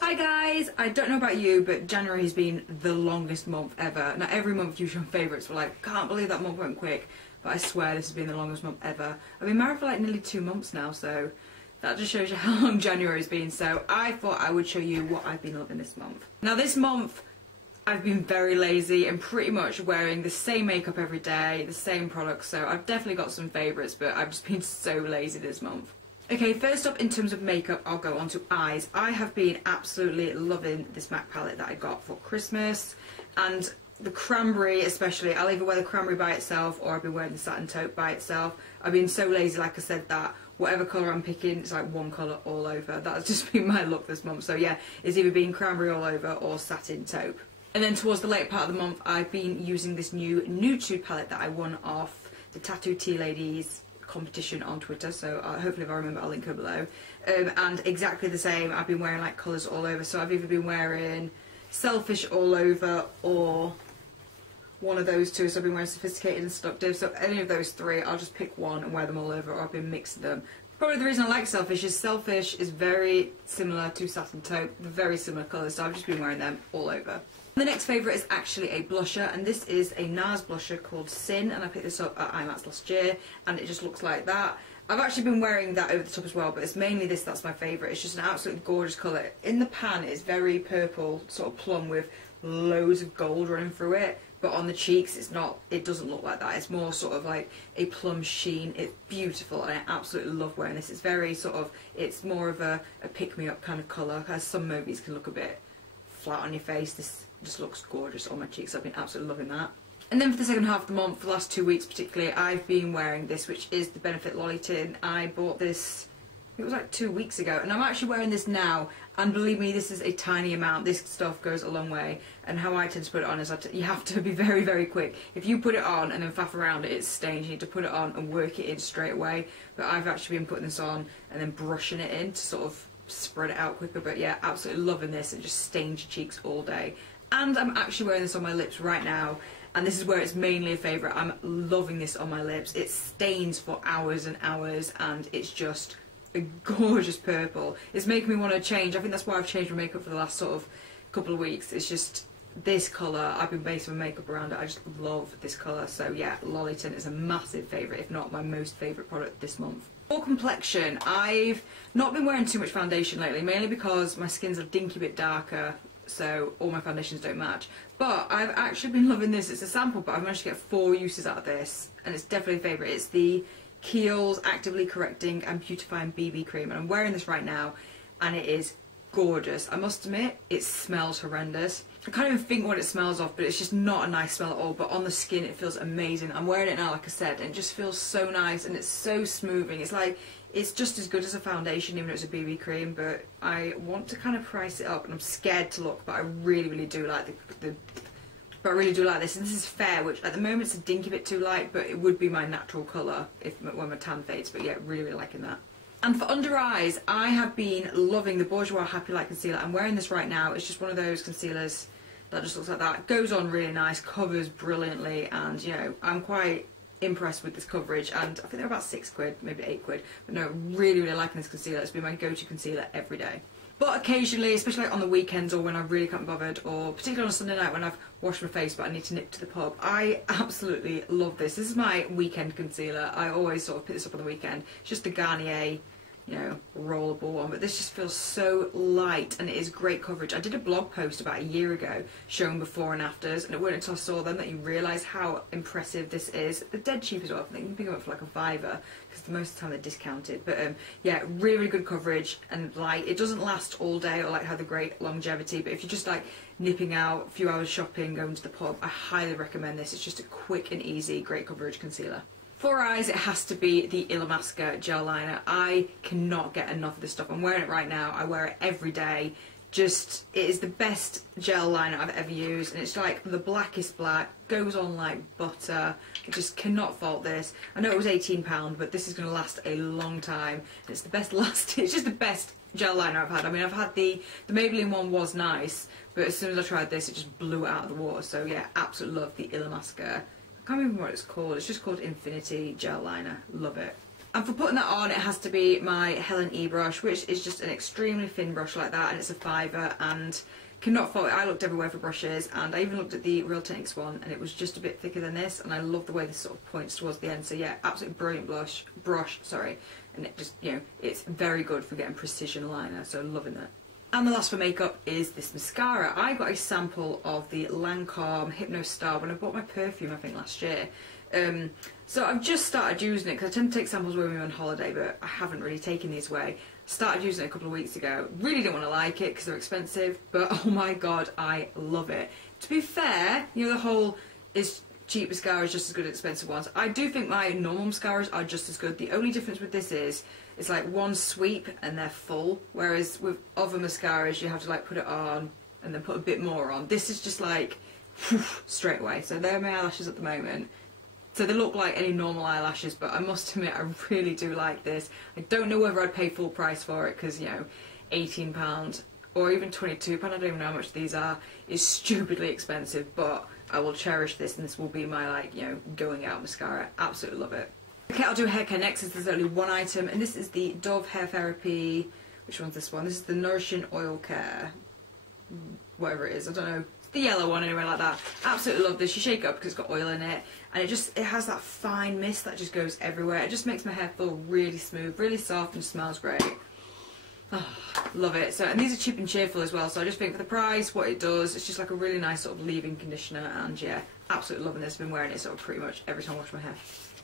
Hi guys, I don't know about you, but January has been the longest month ever. Now every month you show favourites, we're like, can't believe that month went quick, but I swear this has been the longest month ever. I've been married for like nearly 2 months now, so that just shows you how long January's been. So I thought I would show you what I've been loving this month. Now this month I've been very lazy and pretty much wearing the same makeup every day, the same products, so I've definitely got some favourites, but I've just been so lazy this month. Okay, first up in terms of makeup, I'll go on to eyes. I have been absolutely loving this MAC palette that I got for Christmas, and the cranberry especially. I'll either wear the cranberry by itself or I've been wearing the satin taupe by itself. I've been so lazy, like I said, that whatever colour I'm picking, it's like one colour all over. That's just been my look this month. So yeah, it's either been cranberry all over or satin taupe. And then towards the late part of the month, I've been using this new nude tude palette that I won off the Tattoo Tea Ladies competition on Twitter, so hopefully if I remember I'll link her below. And exactly the same, I've been wearing like colours all over, so I've either been wearing Selfish all over or one of those two, so I've been wearing Sophisticated and Seductive, so any of those three, I'll just pick one and wear them all over, or I've been mixing them. Probably the reason I like Selfish is very similar to Satin Taupe, very similar colours, so I've just been wearing them all over. The next favourite is actually a blusher, and this is a NARS blusher called Sin, and I picked this up at IMAX last year, and it just looks like that. I've actually been wearing that over the top as well, but it's mainly this that's my favourite. It's just an absolutely gorgeous colour. In the pan it's very purple, sort of plum with loads of gold running through it, but on the cheeks it's not, it doesn't look like that. It's more sort of like a plum sheen. It's beautiful and I absolutely love wearing this. It's very sort of, it's more of a pick-me-up kind of colour, because some movies can look a bit flat on your face. This just looks gorgeous on my cheeks. I've been absolutely loving that. And then for the second half of the month, for the last 2 weeks particularly, I've been wearing this, which is the Benefit Lolly Tin. I bought this, it was like 2 weeks ago, and I'm actually wearing this now, and believe me, this is a tiny amount. This stuff goes a long way, and how I tend to put it on is you have to be very, very quick. If you put it on and then faff around it, it stains. You need to put it on and work it in straight away. But I've actually been putting this on and then brushing it in to sort of spread it out quicker. But yeah, absolutely loving this. It just stains your cheeks all day. And I'm actually wearing this on my lips right now, and this is where it's mainly a favourite. I'm loving this on my lips. It stains for hours and hours, and it's just a gorgeous purple. It's making me want to change. I think that's why I've changed my makeup for the last sort of couple of weeks. It's just this colour. I've been basing my makeup around it. I just love this colour. So yeah, Lolly Tin is a massive favourite, if not my most favourite product this month. For complexion, I've not been wearing too much foundation lately, mainly because my skin's a dinky bit darker, so all my foundations don't match. But I've actually been loving this. It's a sample, but I've managed to get 4 uses out of this, and it's definitely a favourite. It's the Kiehl's Actively Correcting and Beautifying BB Cream, and I'm wearing this right now, and it is gorgeous. I must admit, it smells horrendous. I can't even think what it smells of, but it's just not a nice smell at all, but on the skin it feels amazing. I'm wearing it now, like I said, and it just feels so nice, and it's so smoothing. It's like, it's just as good as a foundation, even though it's a BB cream, but I want to kind of price it up, and I'm scared to look, but I really, really do like but I really do like this. And this is fair, which at the moment it's a dinky bit too light, but it would be my natural colour when my tan fades, but yeah, really, really liking that. And for under eyes, I have been loving the Bourjois Happy Light Concealer. I'm wearing this right now. It's just one of those concealers that just looks like that. It goes on really nice, covers brilliantly, and you know, I'm quite impressed with this coverage, and I think they're about £6, maybe £8, but no, really, really liking this concealer. It's been my go-to concealer every day. But occasionally, especially like on the weekends or when I really can't be bothered, or particularly on a Sunday night when I've washed my face but I need to nip to the pub, I absolutely love this. This is my weekend concealer. I always sort of pick this up on the weekend. It's just a Garnier, you know, rollable one, but this just feels so light, and it is great coverage. I did a blog post about a year ago showing before and afters, and it wasn't until I saw them that you realise how impressive this is. They're dead cheap as well. I think you can pick them up for like a £5, because most of the time they're discounted. But yeah, really, really good coverage and light. It doesn't last all day or like have the great longevity, but if you're just like nipping out, a few hours shopping, going to the pub, I highly recommend this. It's just a quick and easy, great coverage concealer. For eyes, it has to be the Illamasqua gel liner. I cannot get enough of this stuff. I'm wearing it right now. I wear it every day. Just, it is the best gel liner I've ever used, and it's like the blackest black, goes on like butter. I just cannot fault this. I know it was £18, but this is going to last a long time. It's the best it's just the best gel liner I've had. I mean, I've had the Maybelline one was nice, but as soon as I tried this, it just blew it out of the water. So yeah, absolutely love the Illamasqua. I can't remember what it's called. It's just called Infinity Gel Liner. Love it. And for putting that on, it has to be my Helen E brush, which is just an extremely thin brush like that, and it's a 5er, and cannot fault it. I looked everywhere for brushes, and I even looked at the Real Techniques one, and it was just a bit thicker than this, and I love the way this sort of points towards the end. So yeah, absolutely brilliant brush, sorry, and it just, you know, it's very good for getting precision liner, so loving that. And the last for makeup is this mascara. I got a sample of the Lancome Hypno Star when I bought my perfume, I think last year. So I've just started using it because I tend to take samples when we're on holiday, but I haven't really taken these away. Started using it a couple of weeks ago. Really didn't want to like it because they're expensive, but oh my god, I love it. To be fair, you know, the whole is cheap mascara is just as good as expensive ones. I do think my normal mascaras are just as good. The only difference with this is it's like one sweep and they're full, whereas with other mascaras you have to like put it on and then put a bit more on. This is just like straight away. So they're my eyelashes at the moment. So they look like any normal eyelashes, but I must admit I really do like this. I don't know whether I'd pay full price for it because, you know, £18 or even £22, I don't even know how much these are, is stupidly expensive, but I will cherish this, and this will be my, like, you know, going out mascara. Absolutely love it. Okay, I'll do hair care next, as there's only one item, and this is the Dove Hair Therapy. Which one's this one? This is the Nourishing Oil Care. Whatever it is, I don't know. The yellow one anyway, like that. Absolutely love this. You shake it up because it's got oil in it, and it has that fine mist that just goes everywhere. It just makes my hair feel really smooth, really soft, and smells great. Oh, love it. So, and these are cheap and cheerful as well, so I just think for the price, what it does, it's just like a really nice sort of leave-in conditioner, and yeah, absolutely loving this. I've been wearing it sort of pretty much every time I wash my hair.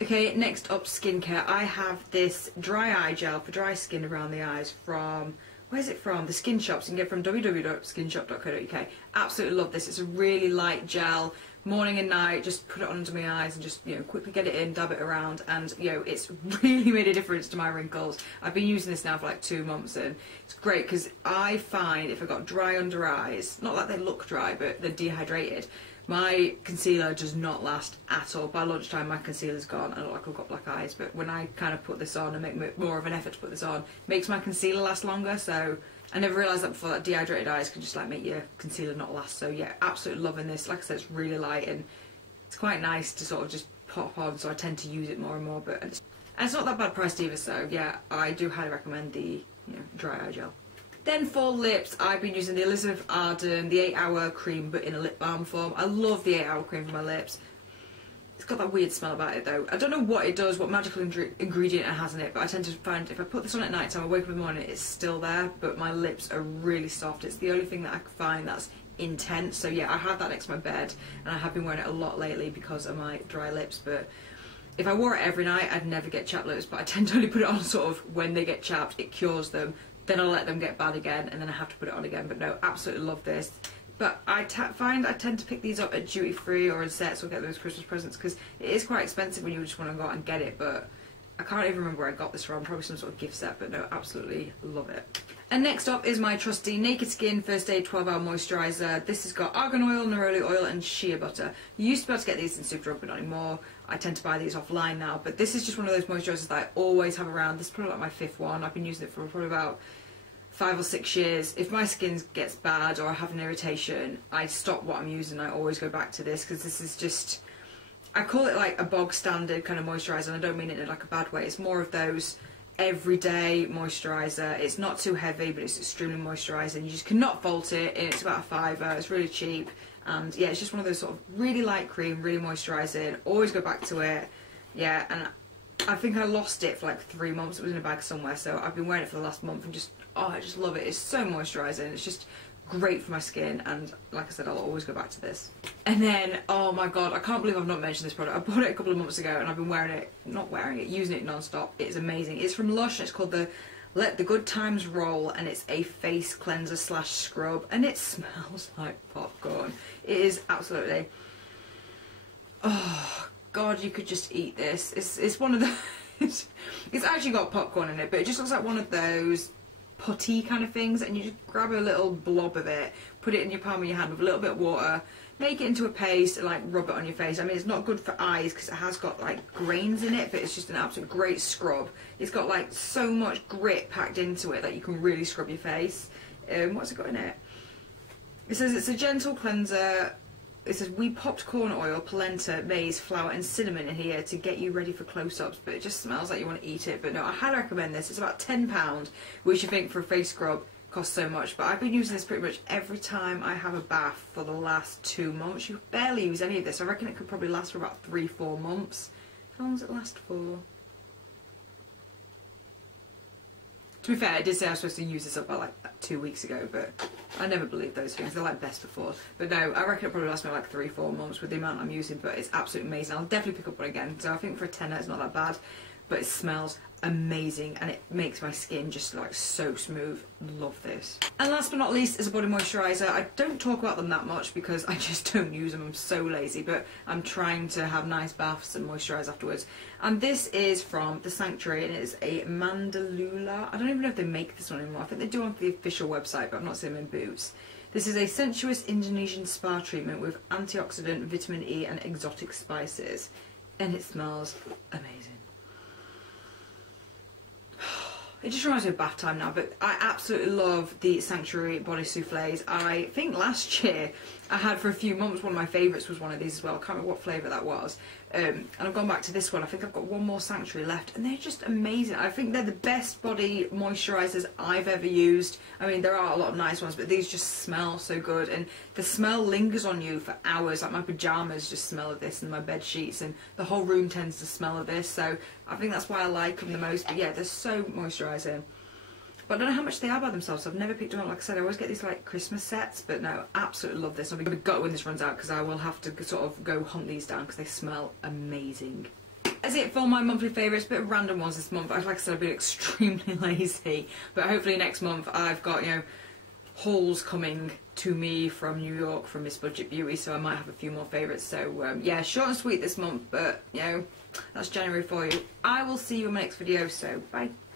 Okay, next up, skincare. I have this dry eye gel for dry skin around the eyes from, where's it from? The Skin Shops. You can get it from www.skinshop.co.uk. Absolutely love this. It's a really light gel. Morning and night, just put it on under my eyes and just, you know, quickly get it in, dab it around, and, you know, it's really made a difference to my wrinkles. I've been using this now for like 2 months, and it's great because I find if I've got dry under eyes, not that they look dry, but they're dehydrated, my concealer does not last at all. By lunchtime, my concealer's gone. I look like I've got black eyes, but when I kind of put this on and make more of an effort to put this on, it makes my concealer last longer. So I never realised that before, that dehydrated eyes can just like make your concealer not last. So yeah, absolutely loving this. Like I said, it's really light and it's quite nice to sort of just pop on, so I tend to use it more and more. But it's not that bad priced either, so yeah, I do highly recommend the, you know, dry eye gel. Then for lips, I've been using the Elizabeth Arden, the 8-hour cream, but in a lip balm form. I love the 8-hour cream for my lips. It's got that weird smell about it though. I don't know what it does, what magical ingredient it has in it, but I tend to find if I put this on at night time, I wake up in the morning, it's still there, but my lips are really soft. It's the only thing that I find that's intense. So yeah, I have that next to my bed, and I have been wearing it a lot lately because of my dry lips, but if I wore it every night, I'd never get chapped lips, but I tend to only put it on sort of when they get chapped, it cures them. Then I'll let them get bad again, and then I have to put it on again. But no, absolutely love this. But I find I tend to pick these up at duty free or in sets or get those Christmas presents because it is quite expensive when you just want to go out and get it. But I can't even remember where I got this from. Probably some sort of gift set. But no, absolutely love it. And next up is my trusty Naked Skin First Aid 12-Hour Moisturiser. This has got argan oil, neroli oil, and shea butter. You used to be able to get these in Superdrug, but not anymore. I tend to buy these offline now. But this is just one of those moisturisers that I always have around. This is probably like my 5th one. I've been using it for probably about 5 or 6 years. If my skin gets bad or I have an irritation, I stop what I'm using. I always go back to this because this is just, I call it like a bog standard kind of moisturiser, and I don't mean it in like a bad way. It's more of those everyday moisturiser. It's not too heavy, but it's extremely moisturising. You just cannot fault it. It's about a £5. It's really cheap, and yeah, it's just one of those sort of really light cream, really moisturising. Always go back to it. Yeah, and I think I lost it for like 3 months. It was in a bag somewhere, so I've been wearing it for the last month and just, oh, I just love it. It's so moisturising. It's just great for my skin, and like I said, I'll always go back to this. And then, oh my god, I can't believe I've not mentioned this product. I bought it a couple of months ago and I've been wearing it, using it non-stop. It's amazing. It's from Lush and it's called the Let the Good Times Roll, and it's a face cleanser / scrub, and it smells like popcorn. It is absolutely, oh god, you could just eat this. It's one of the it's actually got popcorn in it, but it just looks like one of those putty kind of things, and you just grab a little blob of it, put it in your palm of your hand with a little bit of water, make it into a paste and like rub it on your face. I mean, it's not good for eyes because it has got like grains in it, but it's just an absolute great scrub. It's got like so much grit packed into it that you can really scrub your face. What's it got in it? It says it's a gentle cleanser it says, we popped corn oil, polenta, maize, flour and cinnamon in here to get you ready for close-ups, but it just smells like you want to eat it. But no, I highly recommend this. It's about £10, which you think for a face scrub costs so much, but I've been using this pretty much every time I have a bath for the last 2 months. You barely use any of this. I reckon it could probably last for about 3-4 months. How long does it last for? To be fair, I did say I was supposed to use this up by like 2 weeks ago, but I never believe those things. They're like best before. But no, I reckon it probably lasts me like 3-4 months with the amount I'm using, but it's absolutely amazing. I'll definitely pick up one again. So I think for a tenner it's not that bad, but it smells amazing and it makes my skin just like so smooth. Love this. And last but not least is a body moisturiser. I don't talk about them that much because I just don't use them. I'm so lazy, but I'm trying to have nice baths and moisturise afterwards. And this is from The Sanctuary and it is a Mandalula. I don't even know if they make this one anymore. I think they do on the official website, but I've not seen them in Boots. This is a sensuous Indonesian spa treatment with antioxidant, vitamin E and exotic spices. And it smells amazing. It just reminds me of bath time now, but I absolutely love the Sanctuary body souffles. I think last year I had for a few months, one of my favourites was one of these as well. I can't remember what flavour that was. And I've gone back to this one. I think I've got one more Sanctuary left and they're just amazing. I think they're the best body moisturisers I've ever used. I mean, there are a lot of nice ones, but these just smell so good and the smell lingers on you for hours. Like my pyjamas just smell of this and my bed sheets and the whole room tends to smell of this. So I think that's why I like them the most. But yeah, they're so moisturising. But I don't know how much they are by themselves. So I've never picked them up. Like I said, I always get these like Christmas sets, but no, absolutely love this. I'll be gutted when this runs out because I will have to sort of go hunt these down because they smell amazing. That's it for my monthly favourites. Bit of random ones this month. Like I said, I've been extremely lazy, but hopefully next month I've got, you know, hauls coming to me from New York from Miss Budget Beauty, so I might have a few more favourites. So yeah, short and sweet this month, but you know, that's January for you. I will see you in my next video, so bye.